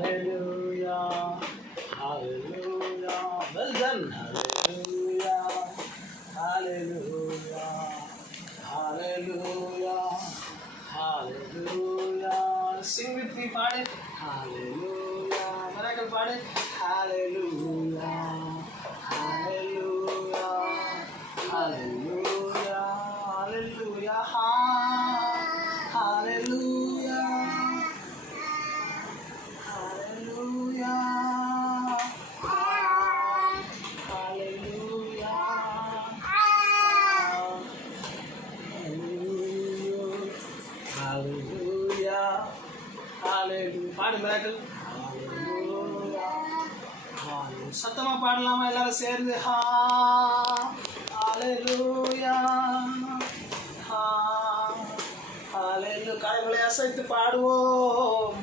Hallelujah, hallelujah. Well done. Hallelujah, hallelujah, hallelujah, hallelujah. Sing with me, party. Hallelujah. Miracle party. Hallelujah, hallelujah, hallelujah, hallelujah, hallelujah. Hallelujah. Hallelujah. Hallelujah. Hallelujah. பாடு miracle. Hallelujah. Hallelujah. சத்தமா பாடலாமா எல்லாரும் சேர்ந்து? Hallelujah. Hallelujah. கரங்களை அசைத்து பாடுவோம்.